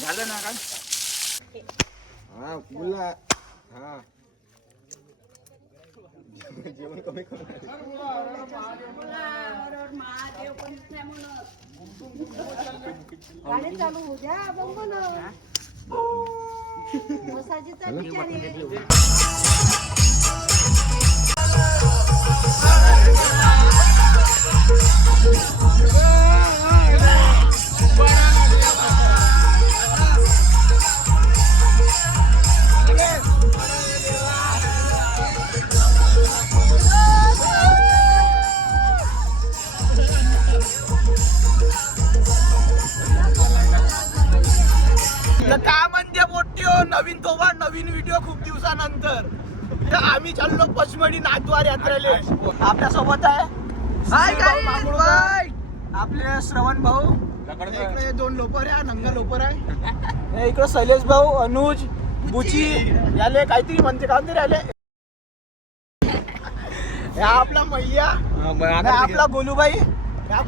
झालं ना काय? हा बोला. हा जेवण कमी करू. गाडी चालू हो द्या बंगोल मसाजीचा विचार आहे. का म्हणते मोठी नवीन तोबा नवीन व्हिडिओ खूप दिवसानंतर. आम्ही चाललो पचमढी नाथद्वार यात्रेला. आपल्या सोबत आहे आपले श्रवण भाऊ, इकडे 2 लोपर आहे, नंगा लोपर आहे, इकडे शैलेश भाऊ, अनुज, बुची याले काहीतरी म्हणते का तरी आले. आपला मैया, आपला गोलूबाई,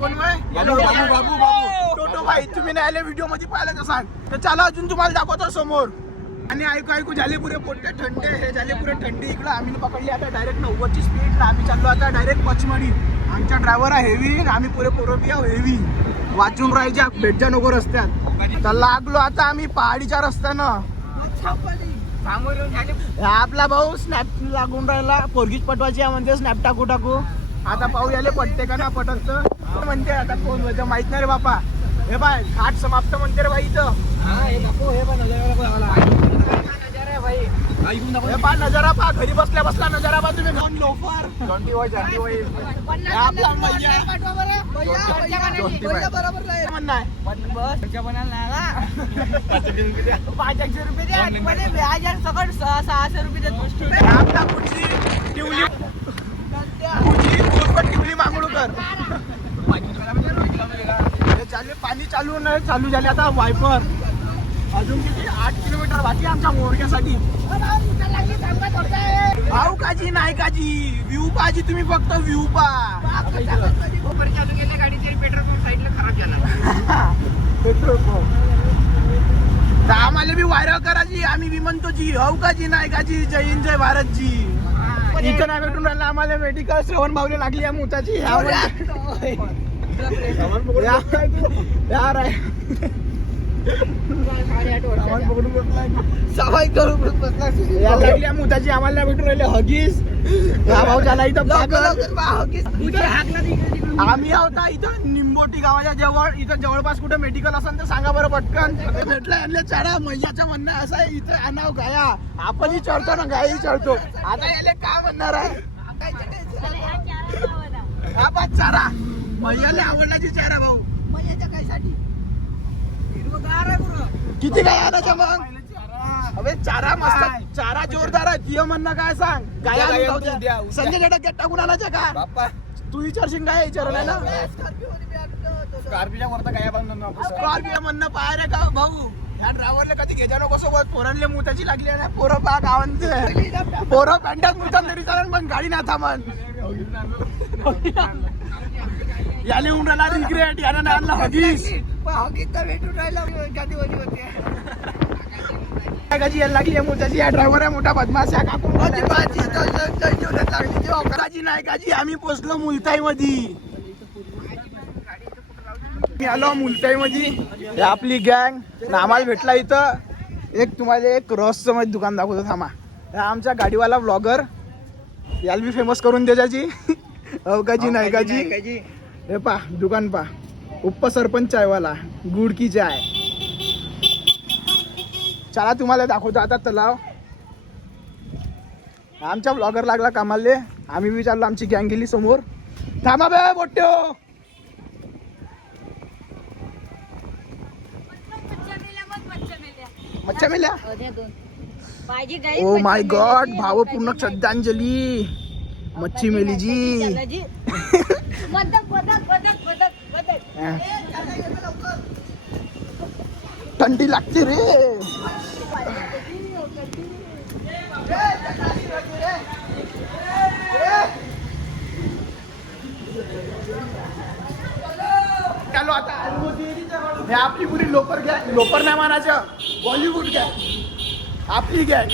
कोण बाबू बाबू बाबू टोटो भाई. तुम्ही नाही आले व्हिडिओ मध्ये पाहिलं तर सांग. तर चला अजून तुम्हाला दाखवतो समोर. आणि ऐकू झाले पुरे पोट्टे थंडे, हे झाले पुरे थंडी. इकडं आम्ही पकडली आता डायरेक्ट 90ची स्पीड. आम्ही चाललो आता डायरेक्ट पचमढी. आमचा ड्रायव्हर आहे हेवी, आम्ही पुरे पोरोपिया हेवी वाचून राहायच्या भेटच्या नको रस्त्यात. तर लागलो आता आम्ही पहाडीच्या रस्त्यानं. आपला भाऊ स्नॅप लागून राहिला, पोरगीच पटवायची म्हणते स्नॅप टाकू टाकू. आता पाहू याले पटते का ना पटत म्हणते. आता कोण होतं माहित नाही रे बापा. हे बाय घाट समाप्त म्हणते रे बाई इथं. हे पा नजारा पा, घरी बसल्या बसला नजारा पा तुम्ही. नॉन लोफर मांगडूकर. पाणी चालू झाले आता वायपर. अजून किती 8 किलोमीटर बाकी आमच्या मोरक्यासाठी. भाऊ काजी नाही काजी, व्ह्यू पाहिजे तुम्ही, फक्त व्ह्यू पा. पेट्रोल पंप साईडला खराब झाला. पेट्रोल पंप आम्हाला बी व्हायरल करायची. आम्ही बी म्हणतो जी हऊ काजी नाही काजी, जय हिंद जय भारत जी. इथं नाही भेटून राहिला आम्हाला मेडिकल. श्रवण भावले लागली आहे मुताची. यार आहे सवाई करून लागल्या मुताची. आम्हाला भेटून राहिले हगीस. हा भाऊ झाला इथं. आम्ही होता इथं निंबोटी गावाच्या जवळ. इथं जवळपास कुठे मेडिकल असेल तर सांगा बरं पटकन. भेटलं यांना चारा. मैयाचं म्हणणं असं आहे इथं आणाव गाया. आपणही चढतो ना गायही चढतो. आता याले काय म्हणणार आहे हा बा चारा. मैयाला आवडल्याची चारा भाऊ. मैयाच्या कायसाठी किती काय आणायचं मग. अबे चारा मस्त, चारा जोरदार आहे. तिय म्हणणं काय सांग. गाया संजय गटात टाकून आणायचं का बाप्पा. तू विचारशील काय विचारलं ना. स्कॉर्पिओ वरता गाया बांधून स्कॉर्पिओ म्हणणं पाय रे का भाऊ. ह्या ड्रायव्हरला कधी घ्यायच्या नको सोबत. पोरांले मुताची लागली ना. पोरं पा गावांचे पोरं पॅन्टात मुतात तरी चालेल पण गाडी ना थांबन. याले येऊन राहिला रिग्रेट. यानं नाही आणला हगीस. भेटून राहिला लागली मुताची. या ड्रायव्हर आहे मोठा बदमाश आहे. काजी नाही काजी. आम्ही पोचलो मुलताई मध्ये. मी आलो मुलताई मध्ये. आपली गँग आम्हाला भेटला इथं. एक तुम्हाला एक रहस्यमय दुकान दाखवतो थांबा. आमचा गाडीवाला ब्लॉगर. याला बी फेमस करून द्यायची. अवकाजी नाही काजी. हे पा दुकान पा. उपसरपंच चायवाला गुड की चाय. चला तुम्हाला दाखवतो आता तलाव. आमचा ब्लॉगर लागला कामाले. आम्ही विचारलो आमची गँग गेली समोर. थांबा बे बोट्यो. मच्छा मेल्या. Oh my God. भावपूर्ण श्रद्धांजली. मच्छी मेली जी. थंडी लागते रे. चलो आता हे आपली पुरी लोपर नाही म्हणायचं, बॉलिवूड गँग, आपली गँग.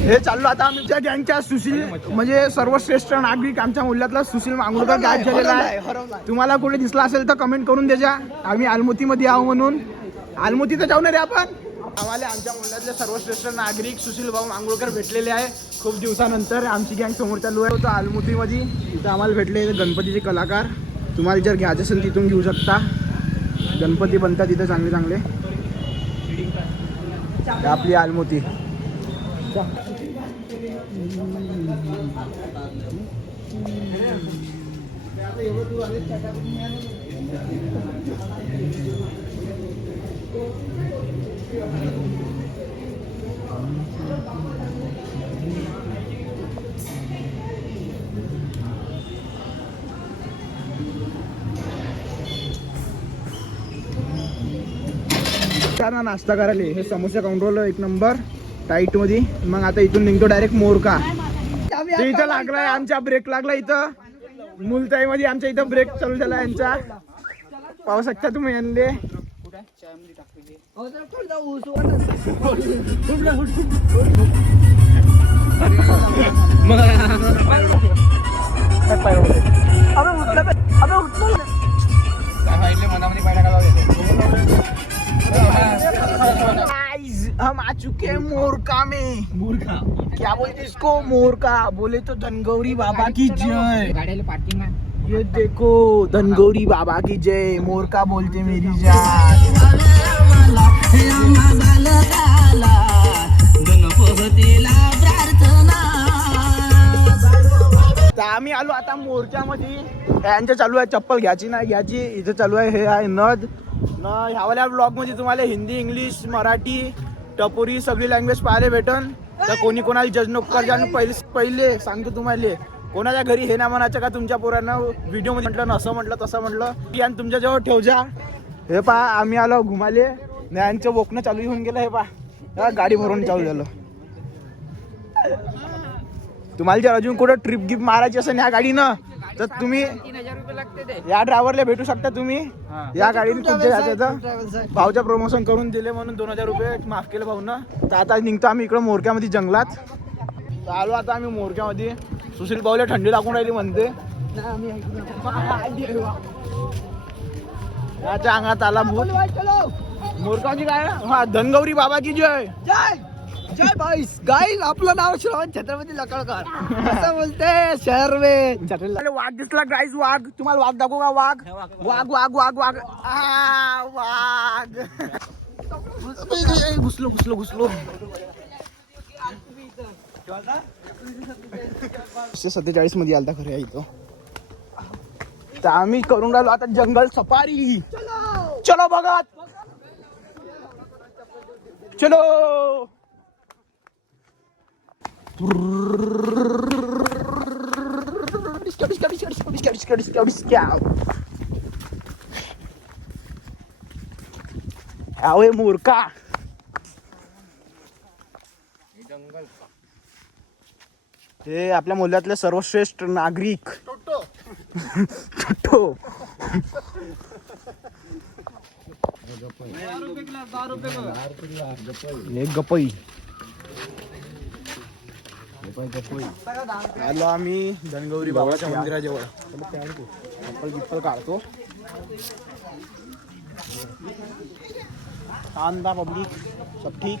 हे चाललो आता आमच्या गँगच्या सुशील म्हणजे सर्वश्रेष्ठ नागरिक आमच्या मुल्यातला सुशील मांगुळकर गॅस झालेला आहे. तुम्हाला कुठे दिसला असेल तर कमेंट करून द्या. आम्ही आलमोतीमध्ये आहो म्हणून. आलमोती तर जाऊन रे आपण. आम्हाला आमच्या मुल्यातले सर्वश्रेष्ठ नागरिक सुशील भाऊ मांगुळकर भेटलेले आहे खूप दिवसानंतर. आमची गँग समोर चालू आहे. तो आलमोतीमध्ये इथं आम्हाला भेटले गणपतीचे कलाकार. तुम्हाला जर घ्यायचे असेल तिथून घेऊ शकता. गणपती बनतात तिथे चांगले चांगले. आपली आलमोती. नाश्ता करायला हे समोसा काउंटरला एक नंबर टाईट मध्ये. मग आता इथून निघतो डायरेक्ट मोरका. इथं लागलाय आमच्या ब्रेक लागला इथं मुलताई मध्ये. आमच्या इथं ब्रेक चालू झाला यांचा. पाहू शकता तुम्ही यांले. हम आ चुके हैं मोरका में. मोरका क्या बोलते इसको? मोरका बोले तो धनगौरी बाबा की जय. ये देखो धनगौरी बाबा की जय. मोरका बोलते मेरी जान. आम्ही आलो आता मोरक्यामध्ये. यांच्या चालू आहे चप्पल घ्यायची नाही घ्यायची. इथे चालू आहे हे आहे नद. ह्यावाल्या ब्लॉग मध्ये तुम्हाला हिंदी इंग्लिश मराठी टपोरी सगळी लँग्वेज पाहायला भेटन. तर कोणी कोणाला जज नको कर. पहिले सांगतो तुम्हाला कोणाच्या घरी हे ना म्हणायचं का तुमच्या पोरांना व्हिडिओ मध्ये म्हटलं ना असं म्हटलं तसं म्हटलं आणि तुमच्या जवळ ठेव जा. हे पहा आम्ही आलो घुमाले. यांचं बोकणं चालू होऊन गेलं. हे पहा गाडी भरून चालू झालं. तुम्हाला जर अजून कुठं ट्रिप गिफ्ट मारायची असेल या गाडीनं तर तुम्ही 3000 रुपये लागते ते. या ड्रायव्हरला भेटू शकता तुम्ही. या गाडीने कुठे जायचं भाऊच्या प्रमोशन करून दिले म्हणून 2000 रुपये माफ केलं भाऊनं. तर आता निघतो आम्ही इकडं मोरक्यामध्ये जंगलात. आलो आता आम्ही मोरक्यामध्ये. सुशील भाऊला थंडी लागून राहिली म्हणते. याच्या अंगात आला भूत. मोरकाची काय हा धनगौरी बाबा की जय. जय जय भाई. गाईस आपलं नाव श्रवण छत्रपती लकळकर असं बोलते शहर में. वाघ दिसला गाईस. वाघ तुम्हाला वाघ दाखवू का? वाघ वाघ वाघ वाघ वाघ वाघ. घुसलो घुसलो घुसलो. 47 मध्ये आलता खरे इथं. तर आम्ही करून राहिलो आता जंगल सफारी. चलो बघत चलो. ह्यावे मोरका. हे आपल्या मुल्यातले सर्वश्रेष्ठ नागरिक टोटो. गपई आलो आम्ही धनगौरी बाबाच्या मंदिराजवळ. चप्पल काढतो. शानदार पब्लिक सब ठीक.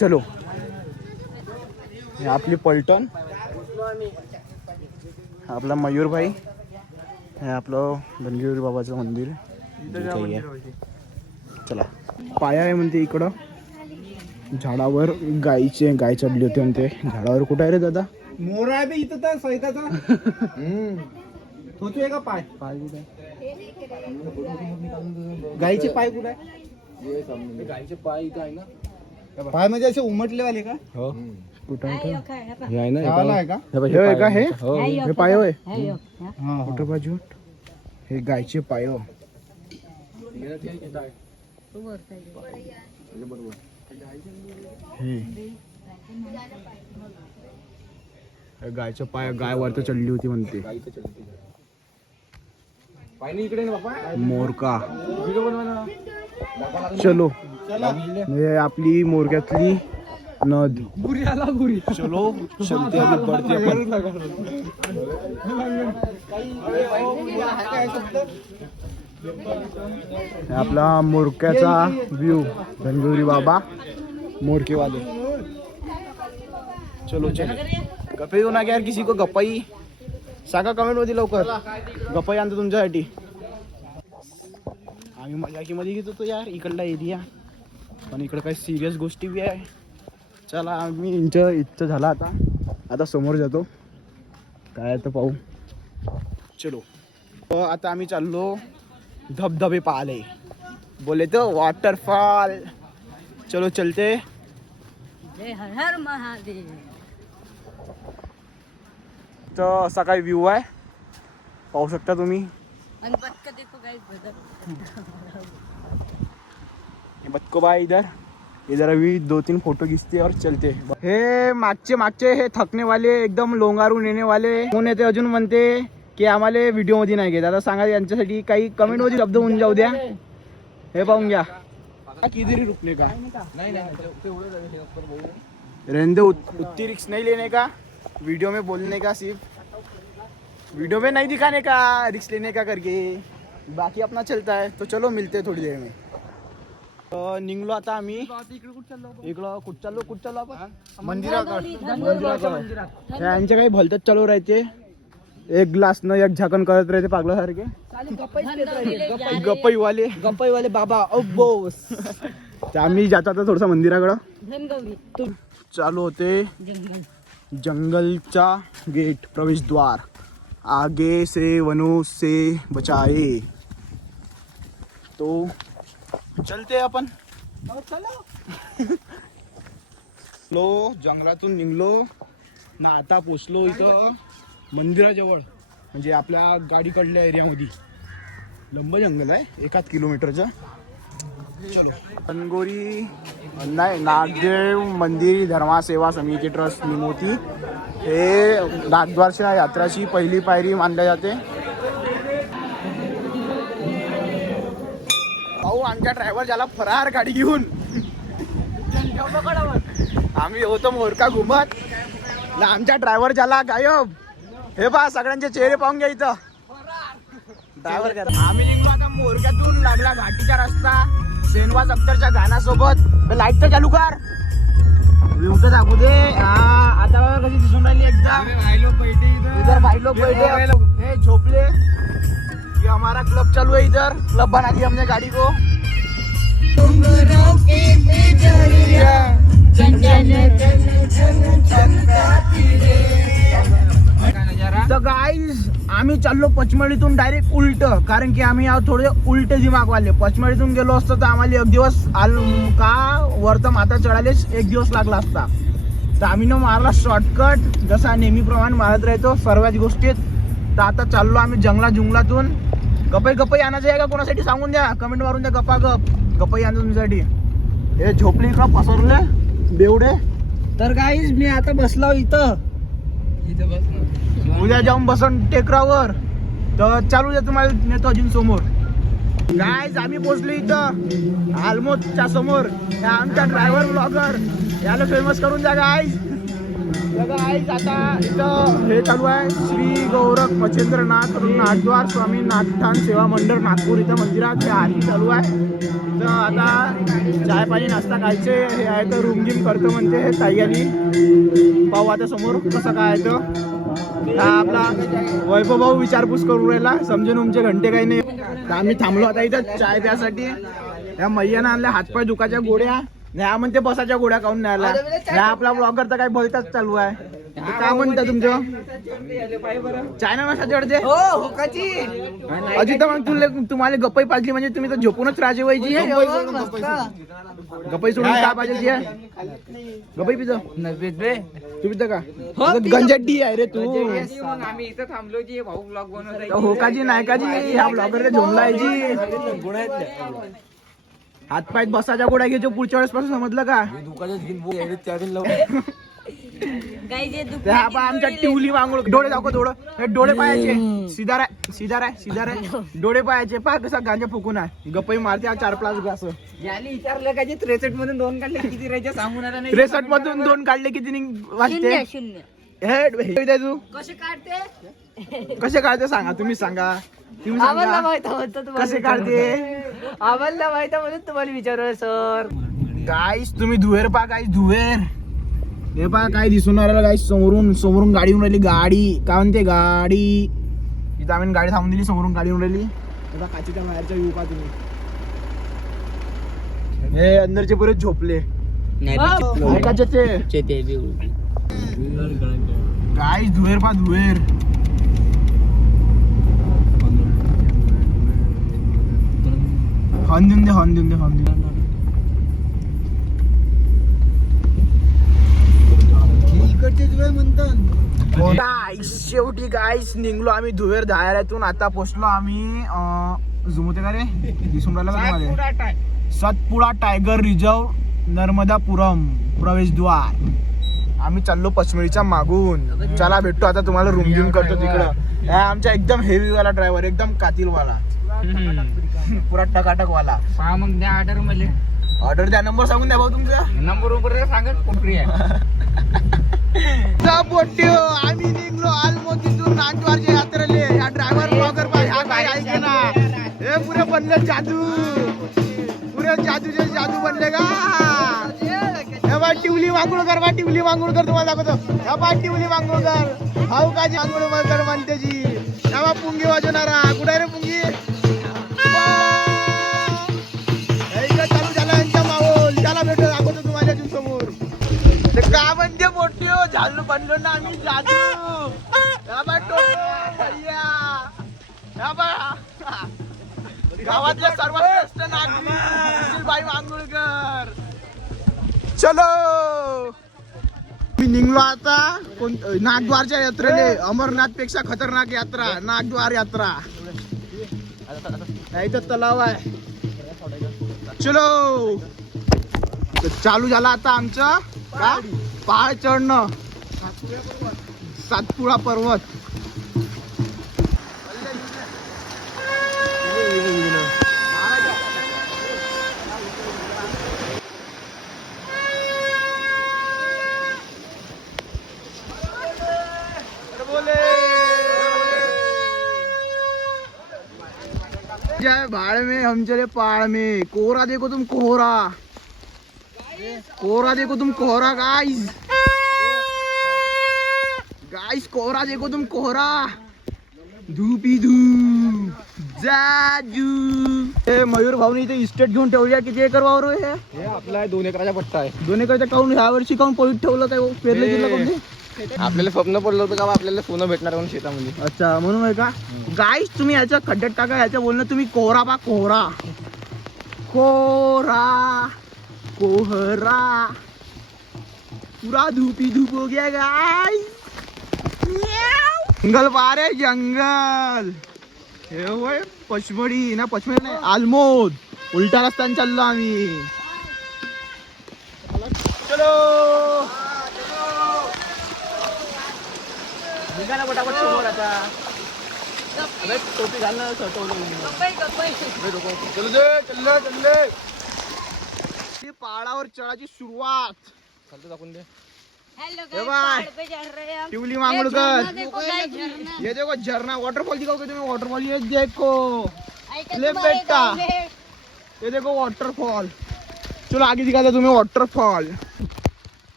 चलो. हे आपली पलटण. आपला मयूर भाई. हे आपलं धनगौरी बाबाचं मंदिर. चला. पाया आहे म्हणते इकडं झाडावर. गाय चढली होती म्हणते झाडावर. कुठं आहे रे दादा? मोर आहे बे इथं तर सैताचा. होतोय का पाय? पाय कुठे? गाईचे पाय कुठे आहे? गाईचे पाय इथं आहे ना. पाय म्हणजे असे उमटले वाले का? हो. कुठं आहे गावाला आहे का? हे पाय होय. हा कुठं बाजू? हे गायचे पाय. गायच्या पाय. गाय वरती चढली होती म्हणते. पाणी इकडे ना बापा. मोरका. व्हिडिओ बनवा ना. चलो हे आपली मोरक्यातली नद. गुरी आला गुरी. चलो चलते अभी बढ़ते अपन. हे आपला मोरक्याचा व्ह्यू. धनगौरी बाबा मोरकेवाले. चलो चलो गप्पे देऊ ना यार किसी को गप्पाई सांगा कमेंट मध्ये लवकर. गप्पाई आणतो तुमच्यासाठी. आम्ही मजाकीमध्ये घेत होतो यार इकडला एरिया, पण इकडं काही सिरियस गोष्टी बी आहे. चला आम्ही इथं झाला आता समोर जातो काय तर पाहू. चलो आता आम्ही चाललो धबधबे पाहाले. बोले तो वॉटरफॉल. चलो चलते. जय हर हर महादेव. तर असा काही व्ह्यू आहे पाहू शकता तुम्ही. आणि बदक देखो गाइस ब्रदर. ये बच्चो भाई इधर अभी 2-3 फोटो खींचते और चलते. हे मागचे हे थकने वाले एकदम लोंगारून येणे वाले कोण येते अजून म्हणते की आम्हाला व्हिडिओ मध्ये नाही घेत. आता सांगा यांच्यासाठी काही कमेंट मध्ये शब्द होऊन जाऊ द्या. हे पाहून घ्या. किधर रुकने का नाही रहने उतनी रिक्स नहीं लेने का. वीडियो में बोलने का सिर्फ वीडियो में नहीं दिखाने का रिक्स लेने का करके बाकी अपना चलता है. तो चलो मिलते थोड़ी देर में. निघलो आता आम्ही. इकडं कुठं चाललो आपण मंदिराकडे. यांचे काही भलतच चालू राहते. एक ग्लास न एक झाकण करत राहते पागलासारखे. गप्पाई वाले बाबा बोस. आम्ही जातो आता थोडसा मंदिराकडं. धनगौरी चालू होते जंगल. जंगलचा गेट प्रवेशद्वार. आगे से वनों से बचाए. तो चलते आपण. लो जंगलातून निघलो ना आता पोचलो इथं मंदिराजवळ. म्हणजे आपल्या गाडीकडल्या एरियामध्ये. लंब जंगल आहे 1 किलोमीटरचं. चलो धनगौरी नाही नागदेव मंदिर धर्मा सेवा समिती ट्रस्ट निमोती हे नागद्वारच्या यात्राची पहिली पायरी मानल्या जाते. भाऊ आमच्या ड्रायव्हर झाला फरार गाडी घेऊन. आम्ही होतो मोरका घुमत ना आमच्या ड्रायव्हर झाला गायब. हे पहा सगळ्यांचे चेहरे पाहून घ्या इथं. ड्रायव्हर आम्ही निघलो आता मोरक्यातून लागला घाटीचा रस्ता शेनवाज अख्तरच्या गाण्यासोबत. लाईट तर चालू कर. व्ह्यू तर दाखवू दे. हा आता बघा कशी दिसून राहिली एकदम. इधर भाई लोग बैठे हे झोपले. ये हमारा क्लब चालू है इधर. क्लब बना दिया हमने गाड़ी को. तर गाईज आम्ही चाललो पचमढीतून डायरेक्ट उलट. कारण की आम्ही थोडे उलटे दिमागवाले. पचमढीतून गेलो असतो तर आम्हाला एक दिवस वरत माता चढायला 1 दिवस लागला असता. तर आम्ही न मारला शॉर्टकट जसा नेहमीप्रमाणे मारत राहतो सर्वच गोष्टीत. तर आता चाललो आम्ही जंगलातून. गप्पाई आणायचं आहे का कोणासाठी सांगून द्या. कमेंट मारून द्या. गप्पाई आणतो तुमच्यासाठी. हे झोपली का पसरले बेवडे. तर गाईज मी आता बसलो इथं. उद्या जाऊन बसन टेकरावर. तर चालू द्या तुम्हाला नेतो अजून समोर. गाईज आम्ही पोहोचलो इथं आलमोस्टच्या समोर. आमचा ड्रायव्हर ब्लॉगर याला फेमस करून द्या गाईज. आता इथं हे चालू आहे श्री गौरख मच्छिंद्रनाथ नाथद्वार स्वामी नाथान सेवा मंडळ नागपूर. इथं मंदिरात हे आरती चालू आहे. इथं आता चाय पाणी नाश्ता खायचे हे आहे. तर रूम गिम करतो म्हणते हे ताई आली. पाहू आता समोर कसं काय आहे. तर आपला वैभव भाऊ विचारपूस करून राहिला. समजून तुमचे घंटे काही नाही. तर आम्ही थांबलो आता इथं चाय प्यासाठी. या मैयानं आणल्या हातपाय दुखाच्या गोळ्या. ह्या म्हणते बसाच्या गोळ्या खाऊन न्यायला. ह्या आपला ब्लॉगर तर काही भलताच चालू आहे. काय म्हणता तुमचं चाय ना कशाची अडते अजित. मग तुम्हाला गप्पाई पाजली म्हणजे तुम्ही तर झोपूनच राजे व्हायची. गप्पाई सोडून काय पाहिजे. गप्पाई पितो तू पितो का. गंजड्डी आहे रे तू. आम्ही इथं थांबलो जी भाऊ ब्लॉग बनवत. हो काजी नाही काजी ह्या ब्लॉगर झोमलायची. हातपायत बसाच्या गोळ्या घ्यायचो पुढच्या वेळेस पासून समजलं का. गाईज हे ते हा पहा आमच्या टिवली मांगूळ. डोळे दाखव थोडं. हे डोळे पायाचे सीधा रे डोळे पायाचे. पहा कसा गांजा फुकून आहे. गप्पी मारते हा 4-5 ग्लास. याली विचारलं का जे 63 मधून 2 काढले किती राहायचे सांगून आला नाही. 63 मधून 2 काढले किती वाजते? शून्य. हे तू कसे काढते कसे काढते सांगा. तुम्ही सांगा आम्हाला माहित होतं तुम्हाला. कसे काढते. आम्हाला माहित आहे म्हणून तुम्हाला विचारलं सर. गाईस तुम्ही धुवेर पहा. गाईस धुवेर हे पहा काय दिसून राहिलं. गाईस समोरून गाडी येऊन राहिली. गाडी काय म्हणते गाडी. इथं आम्ही गाडी थांबून दिली. समोरून गाडी येऊन राहिली. आता काचेच्या बाहेरच्या व्ह्यू पहा तुम्ही. हे अंदरचे पुरे झोपले. गाईस धुवेर पहा धुवेर. हॉर्न देऊन दे. शेवटी गाईस निघलो आम्ही धुवेर धायऱ्यातून. आता पोहोचलो आम्ही झुमते का रे दिसून राहिला का तुम्हाला. सतपुडा टायगर रिझर्व नर्मदापुरम प्रवेशद्वार. आम्ही चाललो पचमळीच्या मागून. चला भेटतो आता तुम्हाला रूम घेऊन करतो तिकडं. आमचा एकदम हेवी वाला ड्रायव्हर एकदम कातील वाला पुरा टकाटक वाला. पहा मग द्या ऑर्डर मध्ये. ऑर्डर द्या. नंबर सांगून द्या भाऊ तुमचा. नंबर सांगा कोपरी आहे. आम्ही निघलो आलमोतीतून नागद्वारच्या यात्रेले. या ड्रायव्हर ब्लॉगर ह्या काय ऐके ना. हे पुरे बनले जादू. पुरे जादूचे जादू बनले का. हे बा टिवली मांगुळकर तुम्हाला दाखवतो. हे बा टिवली मांगुळकर हाऊ काजी मांगुळकर म्हणते जी. हे बा पुंगी वाजवणारा. कुठे रे पुंगी. चालू झाला यांचा माहोल. त्याला भेटो दाखवतो तुम्हाला समोर. का म्हणते मोठी हो झालू बनलो ना आम्ही जादू. गावातले सर्वश्रेष्ठ नागरिक बाई मांगुळकर. चलो मी निघलो आता नागद्वारच्या यात्रेले. अमरनाथ पेक्षा खतरनाक यात्रा नागद्वार यात्रा. इथं तलाव आहे. चलो चालू झाला आता आमचं का पहाड चढणं. सातपुडा पर्वत. जय भाड़ में हम चले पहाड़ में. कोहरा देखो तुम कोहरा देखो तुम कोहरा गाइस कोहरा देखो तुम कोहरा. धूपी धूप जादू. हे मयूर भाऊनी इथे इस्टेट घेऊन ठेवली. किती एकर वावर हे आपला 2 एकराचा पट्टा आहे. 2 एकरच्या. काऊन ह्या वर्षी काऊन पळीत ठेवलं काय पेरले गेलं कोणते. आपल्याला स्वप्न पडलं होतं का आपल्याला सोनं भेटणार म्हणून शेतामध्ये. अच्छा म्हणून आहे का. गाईस तुम्ही याच्या खड्ड्यात टाका. याचं बोलणं तुम्ही कोहरा बा कोहरा कोहरा पूरा धूपी धूप हो गया गाइस. जंगल पारे जंगल. हे होय पचमढी ना. पचमढी नाही आलमोद. उलटा रस्त्याने चाललो आम्ही. चलो निघाला पटापट समोर आता. टोपी घालणं चल. पहाडावर चढायची सुरुवात. दाखवून दे. Hello bye. टिवली मांगुळकर. देखो गाइस झरना. ये देखो झरना. वॉटरफॉल दिखाओगे तुम्हें. वॉटरफॉल ये देखो. ले बेटा ये देखो वॉटरफॉल. चलो आगे दिखाता तुम्हें वॉटरफॉल.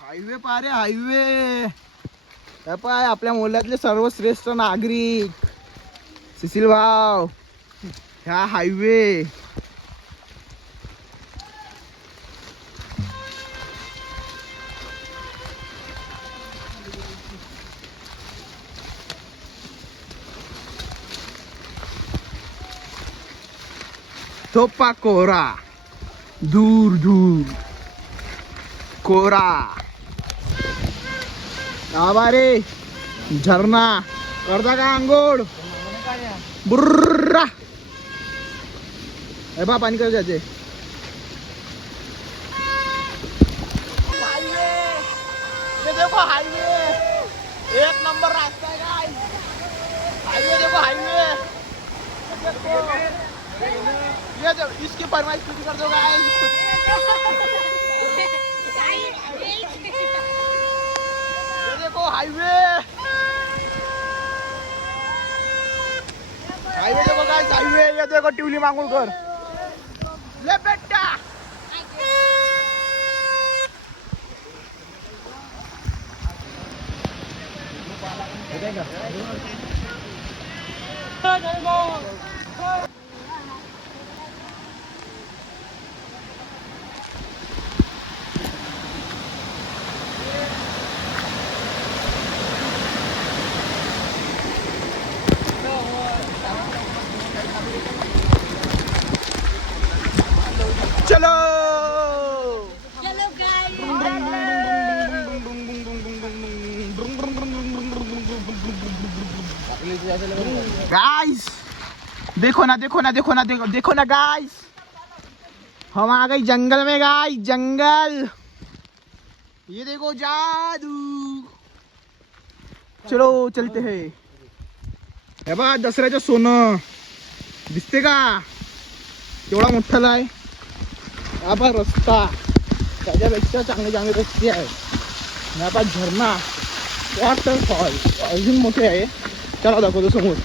हायवे पारे हायवे. पाय आपल्या मोहल्ल्यातले सर्वश्रेष्ठ नागरिक सुशील भाव. ह्या हायवे. थोपा कोहरा. दूर दूर कोहरा. रे झरना. करता का आंघोळ. बुर्रा. हे बा पाणी कर जाते. देखो देखो हाईवे, एक नंबर रास्ता है गाइस। हाईवे देखो हाईवे, ये जो इसकी फरमाइश पूरी कर दो गाइस। ये देखो हाईवे, हाईवे देखो गाइस हाईवे। ये देखो टिवली मांगुळकर, ले बेटा। चलो चलो गाइस गाइस, देखो ना देखो ना देखो ना देखो देखो ना गाइस, हम आ गए जंगल में गाइस, जंगल। ये देखो जादू। चलो चलते हैं। हे बा दसऱ्याचं सोनं दिसते का, केवढा मोठाला आहे हा बा रस्ता, त्याच्यापेक्षा चांगले चांगले रस्ते आहेत। हा बा झरणा, वॉटरफॉल अजून मोठे आहे, चला दाखवतो समोर।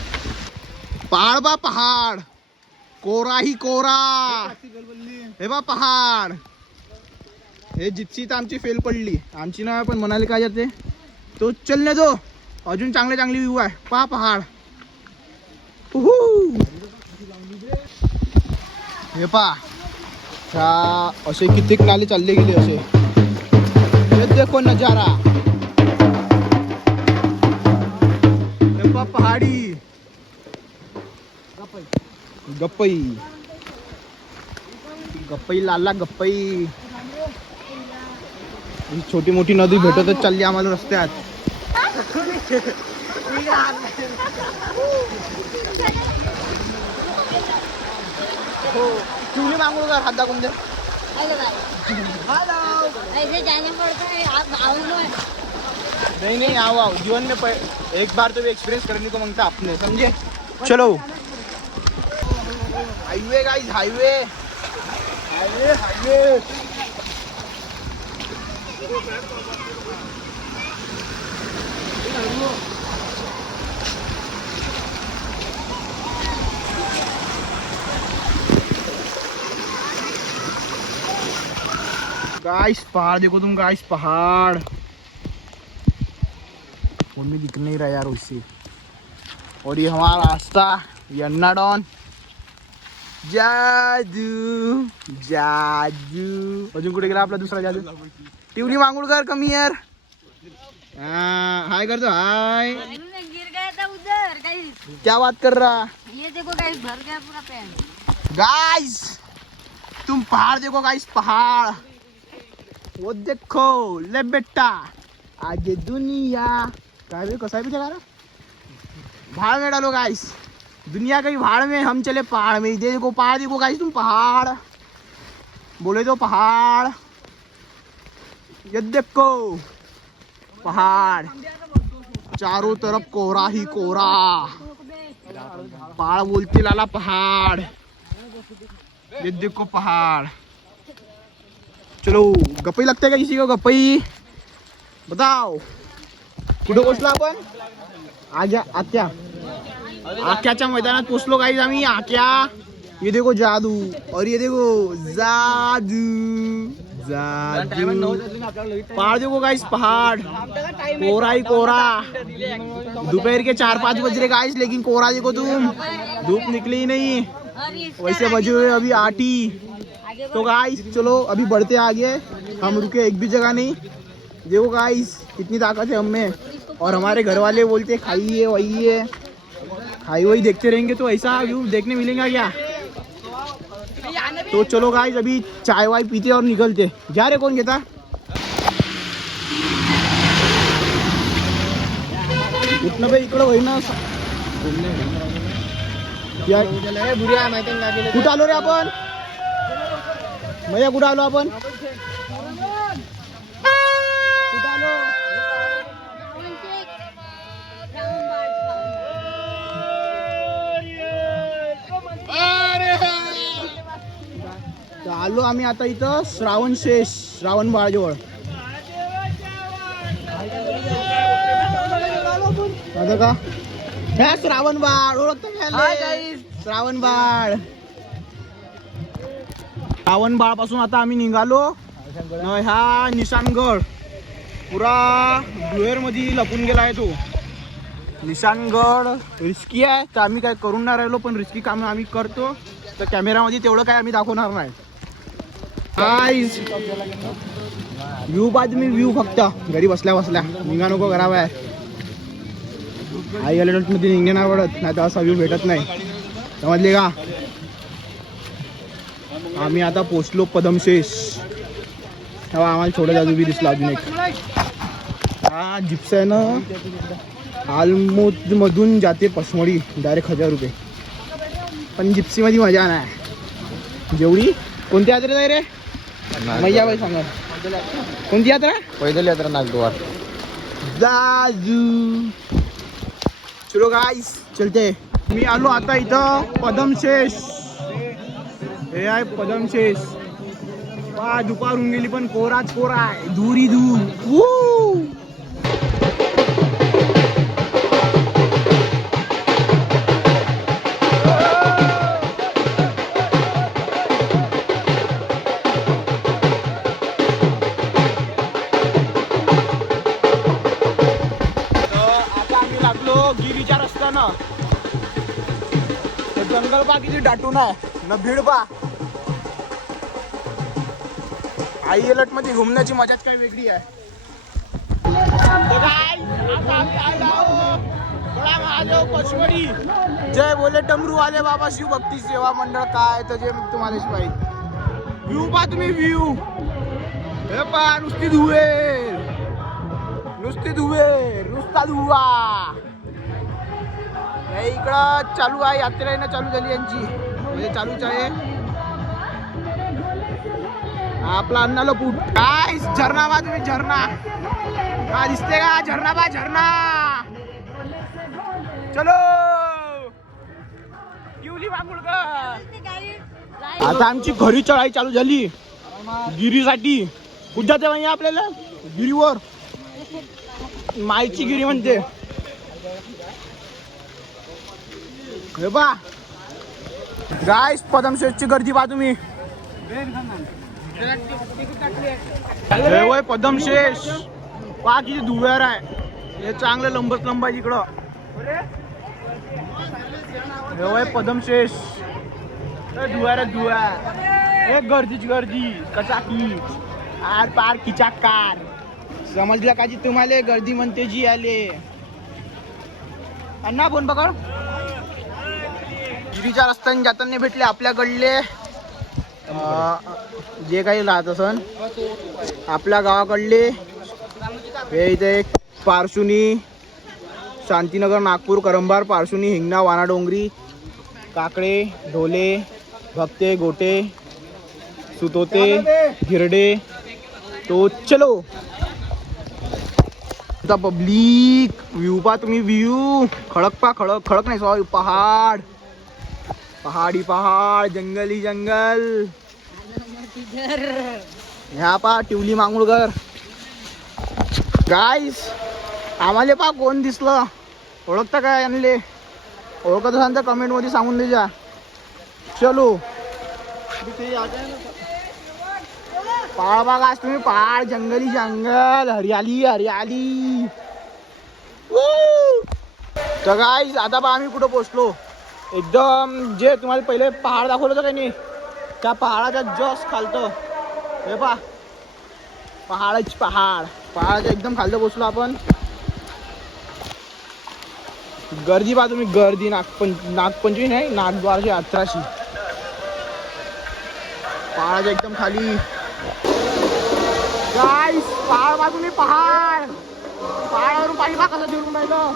पहाड बा पहाड, कोरा ही कोरा। हे बा पहाड, हे जिप्सी तर आमची फेल पडली, आमची ना पण म्हणाले काय जाते तो चलने दो, अजून चांगले चांगले व्ह्यू आहे। पहा पहाड, हे पहा असे कित्येक नाले चालले गेले असे। हे देखो नजारा, हे पहा पहाडी, गप्पई गप्पई लाला गप्पई। ही छोटी मोठी नदी भेटतच चालली आम्हाला रस्त्यात। हो चुली मांगुळकर, हात दाखवून दे। ऐसे जाने पड़ता है, आप आओ ना। नहीं नहीं आओ आओ, जीवन में एक बार तो भी एक्सपीरियंस करने को मांगता आपने, समझे। चलो highway guys, highway highway highway. Guys पहाड़ देखो तुम गाइस, पहाड़ फोन में दिख नहीं रहा यार उससे। और ये हमारा रास्ता, ये अन्नाडॉन। जादू जादू, अजून कुठे गेला आपला दुसरा जादू? टिवली मांगुळकर कमी यार, हाय कर दो, हाय। गिर गया था उधर गाइस, क्या बात कर रहा? ये देखो गाइस भर गया पूरा पैंट। गाइस तुम पहाड़ देखो गाइस, पहाड़ वो देखो, ले बेटा आगे दुनिया। काय बे कसा है बेटा गाना? भाड़ में डालो गाइस, दुनिया कहीं भाड़ में, हम चले पहाड़ में। देखो पहाड़ देखो गाइस, तुम पहाड़ बोले तो पहाड़। ये देखो पहाड़, चारों तरफ कोहरा ही कोहरा, पहाड़ बोलते लाला पहाड़। ये देखो पहाड़। चलो गप्पई लगते का किसी को? गप्पई बताओ कुठे पोचलो आपण? आक्या, आक्याच्या मैदानात पोचलो गाइस आम्ही। आक्या, ये देखो जादू, और ये देखो जादू जादू। पहाड़ देखो गाइस, पहाड़ कोहरा ही कोहरा। दोपहर के 4-5 बज रहे गाइस, लेकिन कोहरा देखो तुम, धूप निकली ही नहीं। और इसका वैसे बजे हुए अभी 8 ही। तो गाइस चलो अभी बढ़ते आगे, हम रुके एक भी जगह नहीं। देखो गाइस कितनी ताकत है हम में, और हमारे घर वाले बोलते खाइए वही है, खाई वही देखते रहेंगे तो ऐसा व्यू देखने मिलेगा क्या? तो चलो गाइस अभी चाय वाय पीते और निकलते। जा रे कोण घेता? इथनं बे इकडं होईना। कुठं आलो रे आपण? मैया कुठं आलो आपण? कुठं आलो? आलो आम्ही आता इथं श्रावण बाळजवळ. आता का ह्या श्रावण बाळ ओळखता श्रावण बाळ पासून आता आम्ही निघालो. ह्या निशाणगड पुरा डुएर मध्ये लपून गेला आहे तो निशाणगड. रिस्की आहे तर आम्ही काय करून नाही राहिलो, पण रिस्की काम आम्ही करतो. तर कॅमेरामध्ये तेवढं काय आम्ही दाखवणार नाही. व्ह्यू पा तुम्ही, व्ह्यू फक्त घरी बसल्या बसल्या निघा नको करावं आहे. आई अलर्ट मध्ये निघणे नाही पडत, नाही तर असा व्ह्यू भेटत नाही. समजले का? आम्ही आता पोचलो पदमशेष. तेव्हा आम्हाला छोटा जादू बी दिसला अजून एक. हा जिप्स आहे ना, आलमोद मधून जाते पचमढी डायरेक्ट 1000 रुपये. पण जिप्सी मध्ये मजा नाही जेवढी. कोणती यात्रा आहे रे मैया बाई सांगा, कोणती यात्रा? पैदल यात्रा नागद्वार. जाजू चलो गाइस चलते. मी आलो आता इथं पदमशेष. हे आहे पदमशेष. दुपार होऊन गेली पण कोराच कोरा आहे, धुरी धूर. गिरीच्या रस्त्यानं जंगल पा किती दाटून आहे ना, भीड पा. आई अलर्ट मध्ये घुमण्याची मजाच काही वेगळी आहे. महादेव पचमढी. जय बोले डमरू वाले बाबा शिव भक्ती सेवा मंडळ. काय तर जे तुम्हाला शिवाय व्ह्यू पा तुम्ही, व्ह्यू हे पा. नुसती धुवेर, नुसता धुवा. इकडं चालू आहे यात्रा आहे ना, चालू झाली यांची, म्हणजे चालूच आहे. आपला अन्नाला पूट. काय झरणा बा तुम्ही, झरणा हा दिसते का? झरणा बा झरणा. चलो किवली बांगुळकर. आता आमची घरी चढाई चालू झाली गिरीसाठी. कुठं ते म्हणजे आपल्याला गिरीवर मायची गिरी म्हणते. हे बा गाइस पदमशेषची गर्दी पहा तुम्ही. हे वय पदमशेष पहा किती धुव्यार आहे. हे चांगलं लंब आहे इकडं. हे वय पदमशेष धुव्यार. हे गर्दीच गर्दी कसा की आर पार किचाकार. समजला का जी तुम्हाला गर्दी म्हणते जी आले. अण्णा फोन पकड. गिरीच्या रस्त्याने जाताना भेटले आपल्याकडले जे काही राहत असन आपल्या गावाकडले. हे इथे पारसुनी, शांतीनगर, नागपूर, करंबार, पारसुनी, हिंगणा, वानाडोंगरी, काकडे, ढोले, भक्ते, गोटे, सुतोते, गिरडे. तो चलो आता पब्लिक व्ह्यू पा तुम्ही, व्ह्यू खडक पा. खडक नाही सॉरी, पहाड. पहाड जंगली जंगल. ह्या पा टिवली मांगुळकर. गाईस आम्हाला पा कोण दिसलं, ओळखता काय आणले? ओळखत असाल तर कमेंट मध्ये सांगून द्या. चलो पहाड बघा आज तुम्ही, पहाड जंगली जंगल, हरियाली. तर गाईस आता पहा आम्ही कुठं पोचलो. एकदम जे तुम्हाला पहिले पहाड दाखवलं होतं काही नाही, त्या पहाडाच्या जस्ट खालतं हे पहा. पहाडाच्या एकदम खालतं पोचलो आपण. गर्दी पहा तुम्ही, गर्दी. नागपंचमी नाही, नागद्वारची यात्राशी. पहाडाच्या एकदम खाली गाईस पहाड पहा तुम्ही, पहाडावरून पाणी पहा कसं फिरून राहिलं.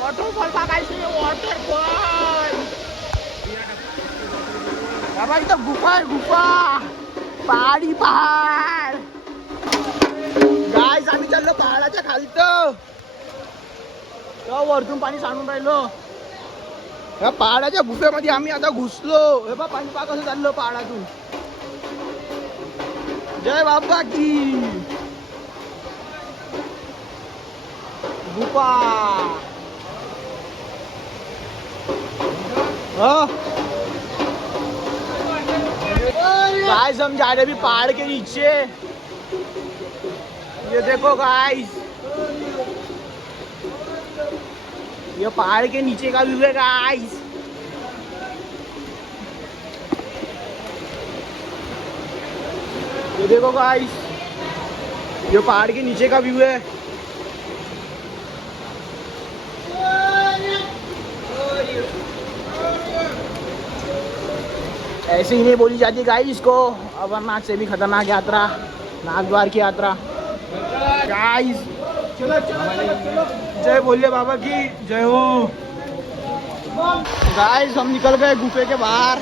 वॉटरफॉल बघायची, वॉटरफॉल. बाबा इथं गुफा आहे, गुफा. पहाडी पहाड. गाईस आम्ही चाललो पहाडाच्या खालतं. वरतून पाणी सांडून राहिलो. या पहाडाच्या गुफेमध्ये आम्ही आता घुसलो. हे बा पाणी पहा कसं चाललं पहाडातून. जय बाबा की गुफा. गाइस हम जा रहे अभी पहाड़ के नीचे. ये देखो गाइस, ये पहाड़ के नीचे का व्यू है गाइस. ये देखो गाइस, ये पहाड़ के नीचे का व्यू है. ऐसे ही नहीं बोली जाती गाइस इसको. अमरनाथ से भी खतरनाक यात्रा, नागद्वार की यात्रा गाइस. चलो जय भोले बाबा की जय हो. गाइस हम निकल गए गुफे के बाहर.